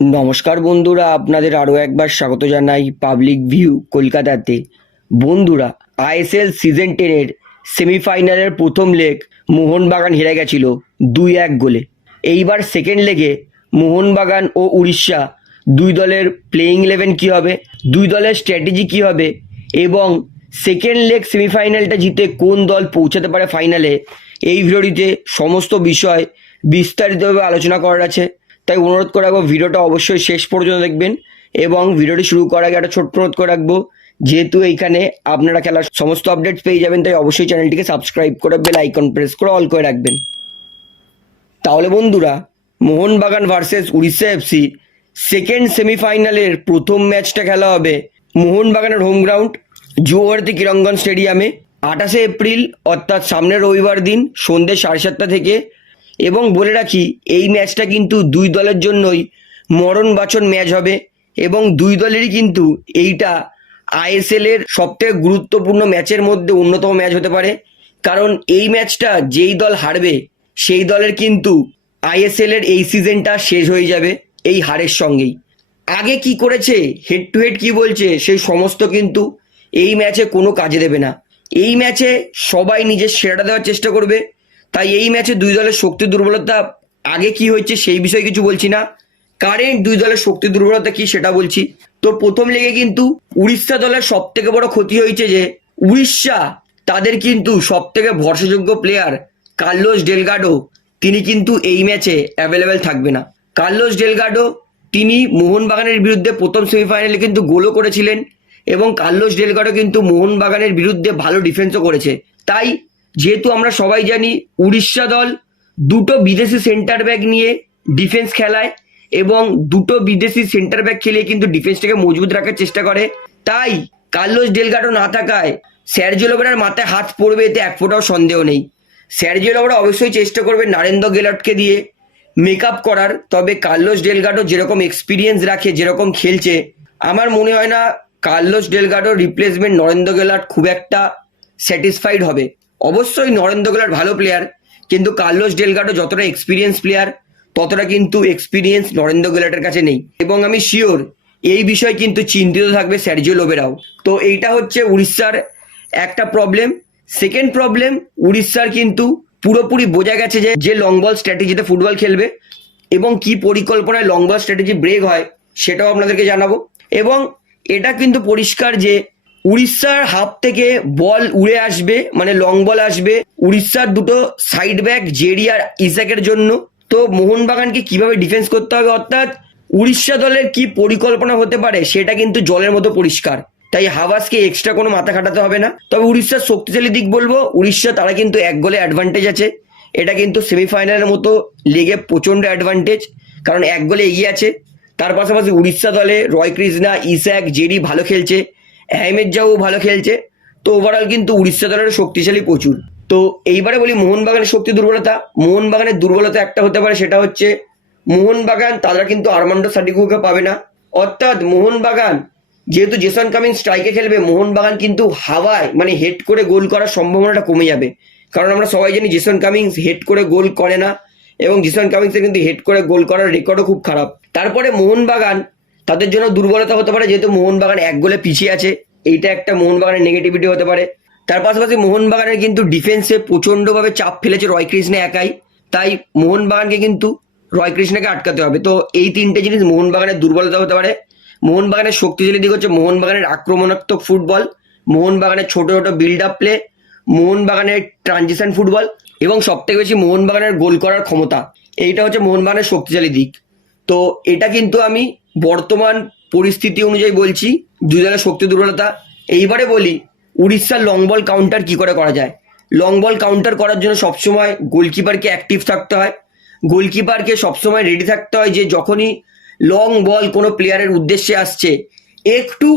নমস্কার বন্ধুরা, আপনাদের আরও একবার স্বাগত জানাই পাবলিক ভিউ কলকাতাতে। বন্ধুরা আইএসএল সিজন টেনের সেমিফাইনালের প্রথম লেগ মোহনবাগান হেরে গেছিল দুই এক গোলে। এইবার সেকেন্ড লেগে মোহনবাগান ও উড়িষ্যা দুই দলের প্লেয়িং ইলেভেন কী হবে, দুই দলের স্ট্র্যাটেজি কী হবে এবং সেকেন্ড লেগ সেমিফাইনালটা জিতে কোন দল পৌঁছাতে পারে ফাইনালে এই ভিডিওটিতে সমস্ত বিষয় বিস্তারিতভাবে আলোচনা করার আছে। তাই অনুরোধ করে রাখব, ভিডিওটা অবশ্যই শেষ পর্যন্ত দেখবেন এবং ভিডিওটি শুরু করার আগে একটা ছোট্ট অনুরোধ করে রাখব, যেহেতু এইখানে আপনারা খেলার সমস্ত আপডেটস পেয়ে যাবেন, তাই অবশ্যই চ্যানেলটিকে সাবস্ক্রাইব করে বেল আইকন প্রেস করে অল করে রাখবেন। তাহলে বন্ধুরা, Mohun Bagan versus Orissa FC second সেমিফাইনালের প্রথম ম্যাচটা খেলা হবে মোহনবাগানের হোম গ্রাউন্ড যুবভারতী কিরঙ্গন স্টেডিয়ামে আঠাশে এপ্রিল, অর্থাৎ সামনের রবিবার দিন সন্ধ্যে সাড়ে সাতটা থেকে এবং বলে রাখি, এই ম্যাচটা কিন্তু দুই দলের জন্যই মরণ বাচন ম্যাচ হবে এবং দুই দলেরই কিন্তু এইটা আইএসএল এর সবথেকে গুরুত্বপূর্ণ ম্যাচের মধ্যে অন্যতম ম্যাচ হতে পারে। কারণ এই ম্যাচটা যেই দল হারবে, সেই দলের কিন্তু আইএসএল এর এই সিজনটা শেষ হয়ে যাবে এই হারের সঙ্গেই। আগে কি করেছে হেড টু হেড কি বলছে, সেই সমস্ত কিন্তু এই ম্যাচে কোনো কাজে দেবে না। এই ম্যাচে সবাই নিজের সেরাটা দেওয়ার চেষ্টা করবে তাই এই ম্যাচে দুই দলের শক্তি দুর্বলতা আগে কি হয়েছে সেই বিষয়ে কিছু বলছি না। কারেন্ট দুই দলের শক্তি দুর্বলতা কি সেটা বলছি। তো প্রথম লেগে কিন্তু উড়িষ্যা দলের সব থেকে বড় ক্ষতি হয়েছে যে, উড়িষ্যা তাদের কিন্তু সব থেকে ভরসাযোগ্য প্লেয়ার কার্লোস ডেলগাডো। তিনি কিন্তু এই ম্যাচে অ্যাভেলেবেল থাকবে না। কার্লোস ডেলগাডো, তিনি মোহনবাগানের বিরুদ্ধে প্রথম সেমিফাইনালে কিন্তু গোলও করেছিলেন এবং কার্লোস ডেলগাডো কিন্তু মোহনবাগানের বিরুদ্ধে ভালো ডিফেন্সও করেছে। তাই যেহেতু আমরা সবাই জানি উড়িষ্যা দল দুটো বিদেশি সেন্টার ব্যাক নিয়ে ডিফেন্স খেলায় এবং দুটো বিদেশি সেন্টার ব্যাক খেলে কিন্তু ডিফেন্সটাকে মজবুত রাখার চেষ্টা করে। তাই কার্লোস ডেলগাডো না থাকায় স্যারজিও লোবেরার মাথায় হাত পড়বে এতে এক ফোঁটাও সন্দেহ নেই। স্যারজিও লোবেরা অবশ্যই চেষ্টা করবে নারেন্দ্র গেলটকে দিয়ে মেক আপ করার, তবে কার্লোস ডেলগাডো যেরকম এক্সপিরিয়েন্স রাখে, যেরকম খেলছে, আমার মনে হয় না কার্লোস ডেলগাডোর রিপ্লেসমেন্ট নরেন্দ্র গেলাট খুব একটা স্যাটিসফাইড হবে। অবশ্যই নরেন্দ্র গেলাট ভালো প্লেয়ার কিন্তু কার্লোস ডেলগাডো যতটা এক্সপিরিয়েন্স প্লেয়ার ততটা কিন্তু এক্সপিরিয়েন্স নরেন্দ্র গেলাটের কাছে নেই। এবং আমি শিওর এই বিষয়ে কিন্তু চিন্তিত থাকবে স্যারজিও লোবেরাও। তো এইটা হচ্ছে উড়িষ্যার একটা প্রবলেম সেকেন্ড প্রবলেম উড়িষ্যার কিন্তু পুরোপুরি বোঝা গেছে যে যে লং বল স্ট্র্যাটেজিতে ফুটবল খেলবে এবং কি পরিকল্পনায় লং বল স্ট্র্যাটেজি ব্রেক হয়, সেটাও আপনাদেরকে জানাব। এবং এটা কিন্তু পরিষ্কার যে উড়িষ্যার হাফ থেকে বল উড়ে আসবে মানে লং বল আসবে। উড়িষ্যার দুটো সাইড ব্যাক জেডি আর ইসাকের জন্য। তো মোহনবাগানকে কীভাবে ডিফেন্স করতে হবে অর্থাৎ উড়িষ্যা দলের কি পরিকল্পনা হতে পারে সেটা কিন্তু জলের মতো পরিষ্কার। তাই হাওয়াসকে এক্সট্রা কোনো মাথা খাটাতে হবে না। তবে উড়িষ্যার শক্তিশালী দিক বলব, উড়িষ্যা তারা কিন্তু এক গোলে অ্যাডভান্টেজ আছে। এটা কিন্তু সেমিফাইনালের মতো লিগে প্রচণ্ড অ্যাডভান্টেজ কারণ এক গোলে এগিয়ে আছে। তার পাশাপাশি উড়িষ্যা দলে রয় কৃষ্ণা ইস্যাক জেডি ভালো খেলছে। আহমেদ জাও ভালো খেলছে। তো ওভারঅল কিন্তু উড়িষ্যা দলের শক্তিশালী প্রচুর। তো এইবারে বলি মোহনবাগানের শক্তি দুর্বলতা। মোহনবাগানের দুর্বলতা একটা হতে পারে, সেটা হচ্ছে মোহনবাগান, তারা কিন্তু আরমান্ডো সাডিকুকে পাবে না। অর্থাৎ মোহনবাগান, যেহেতু জেসন কামিং স্ট্রাইকে খেলবে, মোহনবাগান কিন্তু হাওয়ায় মানে হেড করে গোল করার সম্ভাবনাটা কমে যাবে। কারণ আমরা সবাই জানি জেসন কামিংস হেড করে গোল করে না, এবং জেসন কামিংসের কিন্তু হেড করে গোল করার রেকর্ডও খুব খারাপ। তারপরে মোহনবাগান তাদের জন্য দুর্বলতা হতে পারে, যেহেতু মোহনবাগান এক গোলে পিছিয়ে আছে, এইটা একটা মোহনবাগানের নেগেটিভিটি হতে পারে। তার পাশাপাশি মোহনবাগানের কিন্তু ডিফেন্সে প্রচণ্ডভাবে চাপ ফেলেছে রয় কৃষ্ণে একাই। তাই মোহনবাগানকে কিন্তু রয় কৃষ্ণকে আটকাতে হবে। তো এই তিনটে জিনিস মোহনবাগানের দুর্বলতা হতে পারে। মোহনবাগানের শক্তিশালী দিক হচ্ছে মোহনবাগানের আক্রমণাত্মক ফুটবল, মোহনবাগানের ছোট ছোট বিল্ড আপ প্লে মোহনবাগানের ট্রানজিশন ফুটবল এবং সবথেকে বেশি মোহনবাগানের গোল করার ক্ষমতা। এইটা হচ্ছে মোহনবাগানের শক্তিশালী দিক। তো এটা কিন্তু আমি বর্তমান পরিস্থিতি অনুযায়ী বলছি দলের শক্তি দুর্বলতা। এইবারে বলি, উড়িষ্যার লং বল কাউন্টার কি করে করা যায়? লং বল কাউন্টার করার জন্য সবসময় গোলকিপারকে অ্যাক্টিভ থাকতে হয়। গোলকিপারকে সবসময় রেডি থাকতে হয় যে যখনই লং বল কোনো প্লেয়ারের উদ্দেশ্যে আসছে, একটু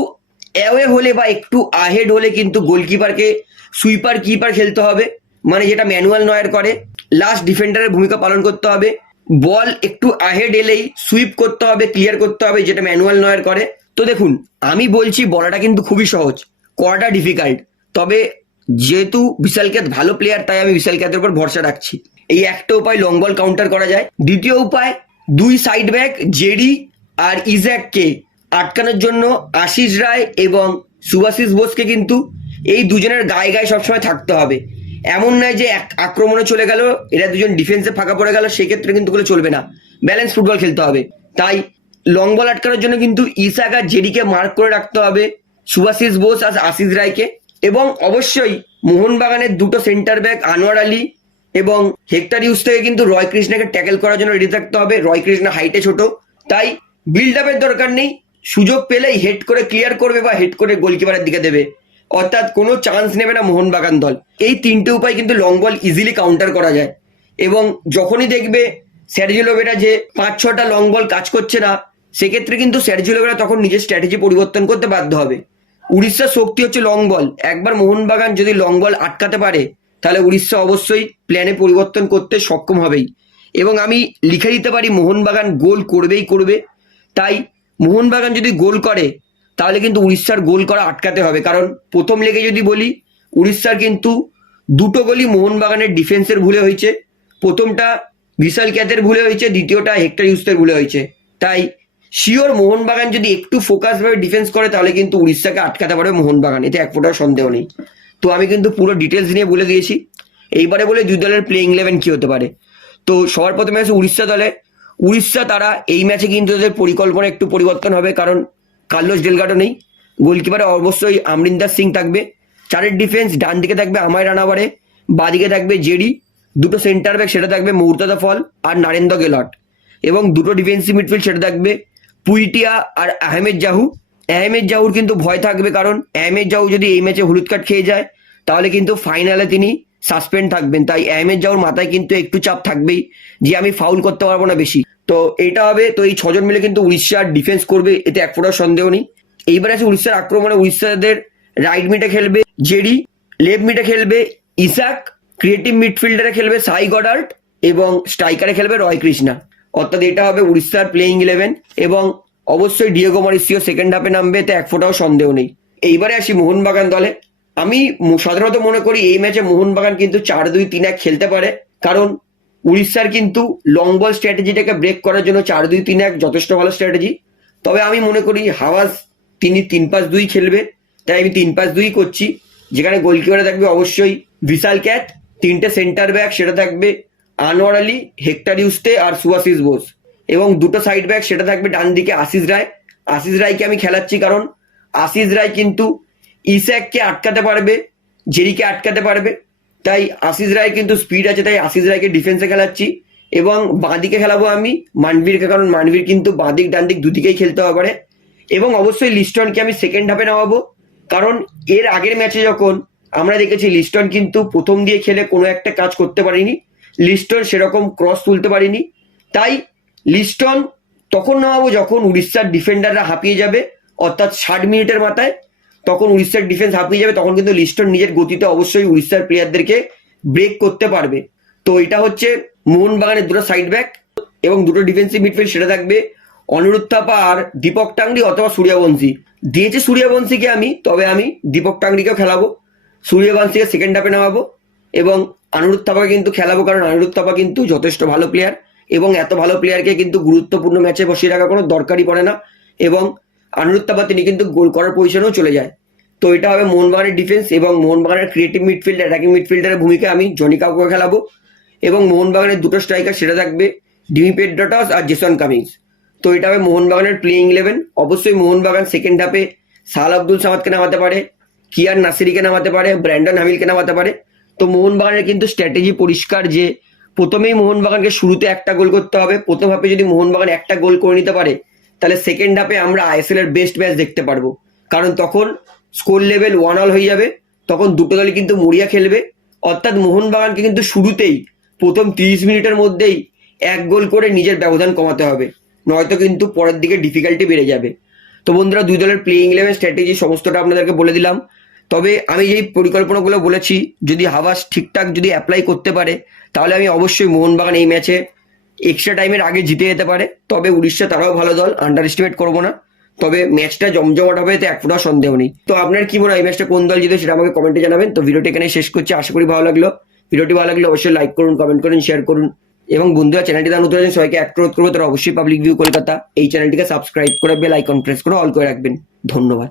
অ্যাওয়ে হলে বা একটু আহেড হলে কিন্তু গোলকিপারকে সুইপার কিপার খেলতে হবে। মানে যেটা ম্যানুয়াল নয়ের করে লাস্ট ডিফেন্ডারের ভূমিকা পালন করতে হবে। বল একটু আহেড এলেই সুইপ করতে হবে ক্লিয়ার করতে হবে, যেটা ম্যানুয়াল নয়ের করে। তো দেখুন, আমি বলছি বলাটা কিন্তু খুবই সহজ, করাটা ডিফিকাল্ট তবে যেহেতু বিশাল ক্যাত ভালো প্লেয়ার তাই আমি বিশাল ক্যাতের উপর ভরসা রাখছি। এই একটা উপায় লং বল কাউন্টার করা যায়। দ্বিতীয় উপায়, দুই সাইড ব্যাক জেডি আর ইজ্যাককে আটকানোর জন্য আশিস রায় এবং সুভাশিস বোসকে কিন্তু এই দুজনের গায়ে গায়ে সবসময় থাকতে হবে। এমন নয় যে এক আক্রমণে চলে গেল, এরা দুজন ডিফেন্সে ফাঁকা পড়ে গেল, সেক্ষেত্রে কিন্তু কোনো চলবে না। ব্যালেন্স ফুটবল খেলতে হবে। তাই লং বল আটকানোর জন্য কিন্তু ইসাক আর জেডিকে মার্ক করে রাখতে হবে সুভাশিস বোস আর আশিস রায়কে এবং অবশ্যই মোহনবাগানের দুটো সেন্টার ব্যাক আনোয়ার আলী এবং হেক্টর ইউজ থেকে কিন্তু রয় কৃষ্ণাকে ট্যাকেল করার জন্য রেডি থাকতে হবে। রয় কৃষ্ণা হাইটে ছোট। তাই বিল্ড আপের দরকার নেই। সুযোগ পেলেই হেড করে ক্লিয়ার করবে বা হেড করে গোলকিপারের দিকে দেবে। অর্থাৎ কোনো চান্স নেবে না মোহনবাগান দল। এই তিনটে উপায় কিন্তু লং বল ইজিলি কাউন্টার করা যায়। এবং যখনই দেখবে স্যারজিও লোবেরা যে পাঁচ, ছটা লং বল কাজ করছে না, সেক্ষেত্রে কিন্তু স্যারজিও লোবেরা তখন নিজের স্ট্র্যাটেজি পরিবর্তন করতে বাধ্য হবে। উড়িষ্যার শক্তি হচ্ছে লং বল একবার মোহনবাগান যদি লং বল আটকাতে পারে, তাহলে উড়িষ্যা অবশ্যই প্ল্যানে পরিবর্তন করতে সক্ষম হবেই। এবং আমি লিখে দিতে পারি, মোহনবাগান গোল করবেই করবে। তাই মোহনবাগান যদি গোল করে তাহলে কিন্তু উড়িষ্যার গোল করা আটকাতে হবে। কারণ প্রথম লেগে যদি বলি, উড়িষ্যার কিন্তু দুটো গোলই মোহনবাগানের ডিফেন্সের ভুলে হয়েছে। প্রথমটা বিশাল ক্যাতের ভুলে হয়েছে, দ্বিতীয়টা হেক্টর ইউসের ভুলে হয়েছে। তাই শিওর মোহনবাগান যদি একটু ফোকাসভাবে ডিফেন্স করে, তাহলে কিন্তু উড়িষ্যাকে আটকাতে পারবে মোহনবাগান। এতে এক ফোটাও সন্দেহ নেই। তো আমি কিন্তু পুরো ডিটেলস নিয়ে বলে দিয়েছি। এইবারে বলে দুই দলের প্লেইং ইলেভেন কি হতে পারে? তো সবার প্রথমে আছে উড়িষ্যা দলে। উড়িষ্যা তারা এই ম্যাচে কিন্তু তাদের পরিকল্পনা একটু পরিবর্তন হবে। কারণ কার্লোস ডেলগাটো নেই। গোলকিপারে অবশ্যই আমরিন্দার সিং থাকবে। চারের ডিফেন্স ডান দিকে থাকবে আমায় রানাবারে বাদিকে থাকবে জেডি দুটো সেন্টার ব্যাক সেটা থাকবে মুহূর্তদা ফল আর নারেন্দ্র গেলট। এবং দুটো ডিফেন্সিভ মিডফিল্ড সেটা থাকবে পুইটিয়া আর আহমেদ জাহু। আহমেদ জাহুর কিন্তু ভয় থাকবে কারণ আহমেদ জাহু যদি এই ম্যাচে হলুদ কার্ড খেয়ে যায়, তাহলে কিন্তু ফাইনালে তিনি সাসপেন্ড থাকবেন। তাই আহমেদ জাহুর মাথায় কিন্তু একটু চাপ থাকবেই যে আমি ফাউল করতে পারব না বেশি। তো এটা হবে, তো এই ছজন মিলে কিন্তু উড়িষ্যার ডিফেন্স করবে, এতে এক ফোটার সন্দেহ নেই। এইবার আছে উড়িষ্যার আক্রমণে উড়িষ্যাদের রাইট মিটে খেলবে জেডি লেফট মিটে খেলবে ইসাক ক্রিয়েটিভ মিডফিল্ডারে খেলবে সাই গডার্ট এবং স্ট্রাইকারে খেলবে রয় কৃষ্ণা অর্থাৎ এটা হবে উড়িষ্যার প্লেইং ইলেভেন এবং অবশ্যই ডিয়েগো মরিসিও সেকেন্ড হাফে নামবে, এতে এক ফোটাও সন্দেহ নেই। এইবারে আসি মোহনবাগান দলে। আমি সাধারণত মনে করি এই ম্যাচে মোহনবাগান কিন্তু চার দুই তিন এক খেলতে পারে, কারণ উড়িষ্যার কিন্তু লং বল স্ট্র্যাটেজিটাকে ব্রেক করার জন্য চার দুই তিন এক যথেষ্ট ভালো স্ট্র্যাটেজি তবে আমি মনে করি হাওয়াজ তিনি তিন পাঁচ দুই খেলবে, তাই আমি তিন পাঁচ দুই করছি। যেখানে গোলকিপারে থাকবে অবশ্যই বিশাল ক্যাট, তিনটে সেন্টার ব্যাক সেটা থাকবে আনোয়ার আলী, হেক্টর ইউস্তে আর সুভাশিস বোস। এবং দুটো সাইড ব্যাক সেটা থাকবে ডান দিকে আশিস রায়। আশিস রায়কে আমি খেলাচ্ছি কারণ আশিস রায় কিন্তু ইস্যাককে আটকাতে পারবে, জেরিকে আটকাতে পারবে। তাই আশিস রায় কিন্তু স্পিড আছে, তাই আশিস রায়কে ডিফেন্সে খেলাচ্ছি। এবং বাঁদিকে খেলাবো আমি, মানবীরকে, কারণ মানবীর কিন্তু বাঁদিক ডান দিক দুদিকেই খেলতে পারে। এবং অবশ্যই লিস্টনকে আমি সেকেন্ড হাফে নামাবো। কারণ এর আগের ম্যাচে যখন আমরা দেখেছি লিস্টন কিন্তু প্রথম দিয়ে খেলে কোনো একটা কাজ করতে পারিনি। লিস্টন সেরকম ক্রস তুলতে পারিনি। তাই লিস্টন তখন নামাবো যখন উড়িষ্যার ডিফেন্ডাররা হাঁপিয়ে যাবে, অর্থাৎ ষাট মিনিটের মাথায়। তখন উড়িষ্যার ডিফেন্স হাঁপিয়ে যাবে, তখন কিন্তু লিস্টন নিজের গতিতে অবশ্যই উড়িষ্যার প্লেয়ারদেরকে ব্রেক করতে পারবে। তো এটা হচ্ছে মোহনবাগানের দুটো সাইড ব্যাক এবং দুটো ডিফেন্সিভ মিডফিল্ড সেটা থাকবে অনিরুদ্ধ থাপা আর দীপক টাংরি অথবা সূর্যবংশী দিয়েছে সূর্যবংশীকে আমি, তবে আমি দীপক টাংরিকেও খেলাবো। সূর্যবংশীকে সেকেন্ড হাফে নামাবো এবং অনিরুদ্ধ থাপাকে কিন্তু খেলাবো, কারণ অনিরুদ্ধ থাপা কিন্তু যথেষ্ট ভালো প্লেয়ার এবং এত ভালো প্লেয়ারকে কিন্তু গুরুত্বপূর্ণ ম্যাচে বসিয়ে রাখা কোনো দরকারই পড়ে না এবং অনিরুদ্ধ থাপা তিনি কিন্তু গোল করার পজিশনেও চলে যায়। তো এটা হবে মোহনবাগানের ডিফেন্স এবং মোহনবাগানের ক্রিয়েটিভ মিডফিল্ড অ্যাটাকিং মিডফিল্ডারের ভূমিকা আমি জনি কাউকে খেলাবো। এবং মোহনবাগানের দুটো স্ট্রাইকার সেটা থাকবে ডিমি পেড্রাটস আর জেসন কামিংস তো এটা হবে মোহনবাগানের প্লেইং ইলেভেন অবশ্যই মোহনবাগান সেকেন্ড হাফে সাল আব্দুল সামাদকে নামাতে পারে কিয়ার নাসিরিকে নামাতে পারে, ব্র্যান্ডন হামিলকে নামাতে পারে। তো মোহনবাগানের কিন্তু স্ট্র্যাটেজি পরিষ্কার যে প্রথমেই মোহনবাগানকে শুরুতে একটা গোল করতে হবে। প্রথম হাফে যদি মোহনবাগান একটা গোল করে নিতে পারে তাহলে সেকেন্ড হাফে আমরা আইএসএল এর বেস্ট ম্যাচ দেখতে পারব। কারণ তখন স্কোর লেভেল ওয়ান অল হয়ে যাবে, তখন দুটো দলই কিন্তু মরিয়া খেলবে। অর্থাৎ মোহনবাগানকে কিন্তু শুরুতেই, প্রথম তিরিশ মিনিটের মধ্যেই এক গোল করে নিজের ব্যবধান কমাতে হবে। নয়তো কিন্তু পরের দিকে ডিফিকাল্টি বেড়ে যাবে। তো বন্ধুরা, দুই দলের প্লেইং ইলেভেন স্ট্র্যাটেজি সমস্তটা আপনাদেরকে বলে দিলাম। তবে আমি যেই পরিকল্পনাগুলো বলেছি, যদি হাওয়াস ঠিকঠাক যদি অ্যাপ্লাই করতে পারে, তাহলে আমি অবশ্যই মোহনবাগান এই ম্যাচে এক্সট্রা টাইমের আগে জিতে যেতে পারে, তবে উড়িষ্যা তারাও ভালো দল আন্ডার এস্টিমেট করব না। তবে ম্যাচটা জমজমাট হবে, তো এক সন্দেহ নেই। তো আপনার কি মনে হয়, এই ম্যাচটা কোন দল জিতে সেটা আমাকে কমেন্টে জানাবেন। তো ভিডিওটি এখানে শেষ করছি, আশা করি ভালো লাগল। ভিডিওটি ভালো লাগলে অবশ্যই লাইক করুন কমেন্ট করুন শেয়ার করুন। এবং বন্ধুরা চ্যানেলটি দান আছেন, সবাইকে এক অনুরোধ করব, তারা অবশ্যই পাবলিক ভিউ কলকাতা। এই চ্যানেলটিকে সাবস্ক্রাইব করে বেল আইকন প্রেস করে অল করে রাখবেন। ধন্যবাদ।